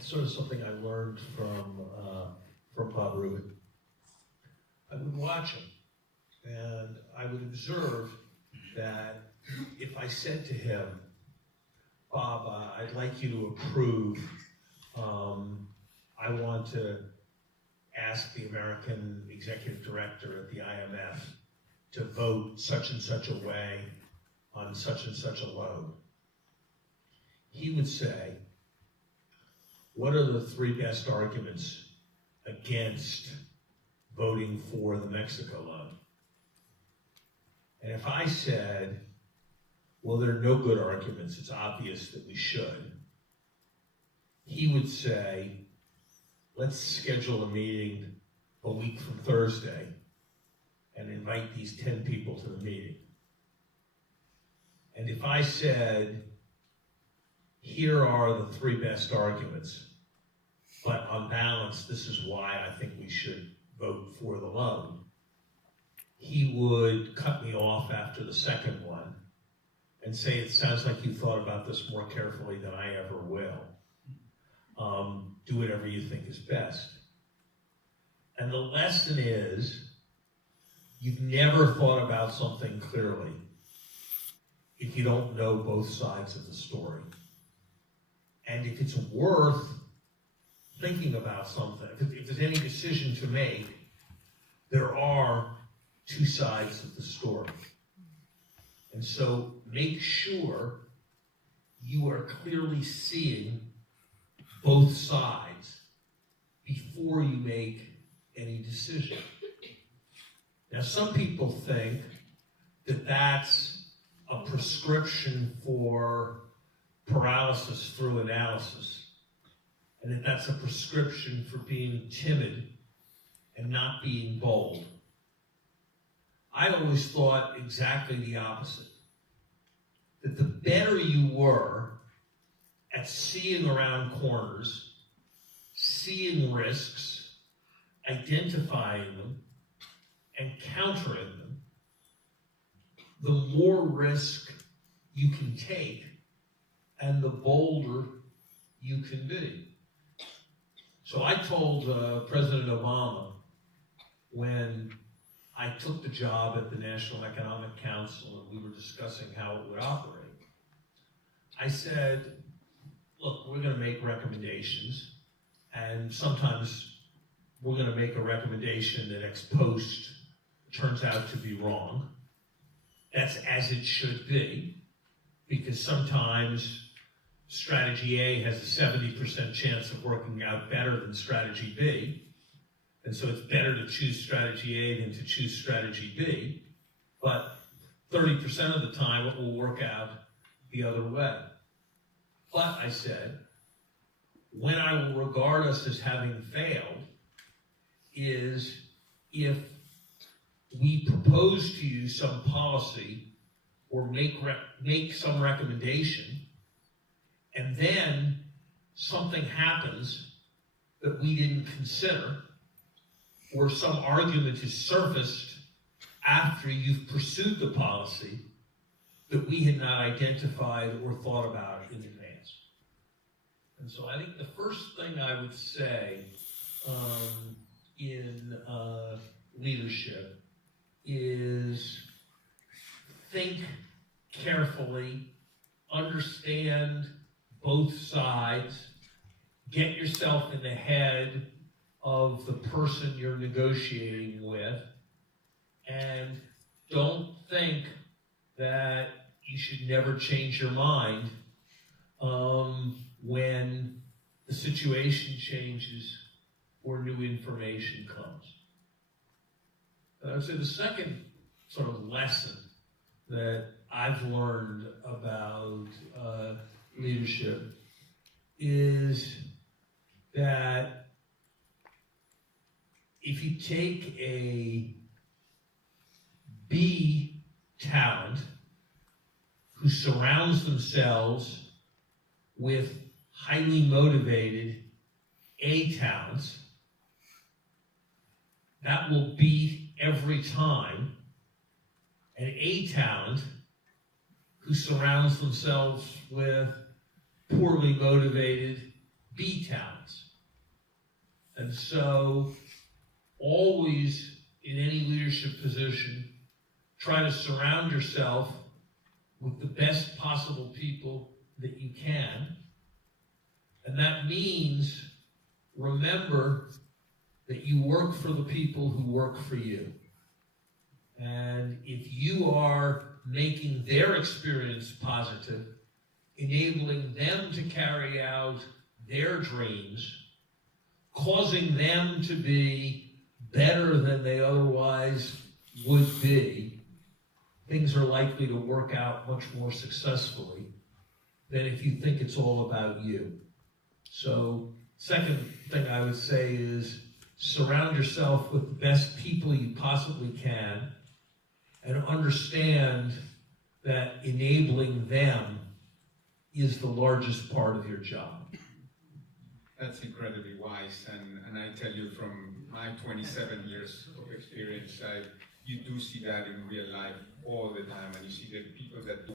it's sort of something I learned from Bob Rubin. I would watch him, and I would observe that if I said to him, Bob, I'd like you to approve, I want to ask the American executive director at the IMF to vote such and such a way on such and such a loan. He would say, what are the three best arguments against voting for the Mexico loan? And if I said, well, there are no good arguments, it's obvious that we should, he would say, let's schedule a meeting a week from Thursday and invite these 10 people to the meeting. And if I said, here are the three best arguments, but on balance, this is why I think we should vote for the loan, he would cut me off after the second one and say, it sounds like you thought about this more carefully than I ever will. Do whatever you think is best. And the lesson is, you've never thought about something clearly if you don't know both sides of the story. And if it's worth thinking about something, if there's any decision to make, there are two sides of the story. And so make sure you are clearly seeing both sides before you make any decision. Now, some people think that that's a prescription for paralysis through analysis, and that that's a prescription for being timid and not being bold. I always thought exactly the opposite. That the better you were at seeing around corners, seeing risks, identifying them, and countering them, the more risk you can take and the bolder you can be. So I told President Obama when I took the job at the National Economic Council and we were discussing how it would operate, I said, look, we're going to make recommendations, and sometimes we're going to make a recommendation that ex post turns out to be wrong. That's as it should be, because sometimes strategy A has a 70% chance of working out better than strategy B. And so it's better to choose strategy A than to choose strategy B. But 30% of the time it will work out the other way. But I said, when I will regard us as having failed is if we propose to you some policy or make some recommendation, and then something happens that we didn't consider, or some argument is surfaced after you've pursued the policy that we had not identified or thought about in advance. And so I think the first thing I would say in leadership is think carefully, understand both sides, get yourself in the head of the person you're negotiating with, and don't think that you should never change your mind when the situation changes or new information comes. I would say the second sort of lesson that I've learned about leadership is that if you take a B talent who surrounds themselves with highly motivated A talents, that will beat every time an A talent who surrounds themselves with poorly motivated be talents. And so always in any leadership position, try to surround yourself with the best possible people that you can. And that means remember that you work for the people who work for you. And if you are making their experience positive, enabling them to carry out their dreams, causing them to be better than they otherwise would be, things are likely to work out much more successfully than if you think it's all about you. So, second thing I would say is surround yourself with the best people you possibly can, and understand that enabling them is the largest part of your job. That's incredibly wise, and I tell you from my 27 years of experience, you do see that in real life all the time, and you see the people that do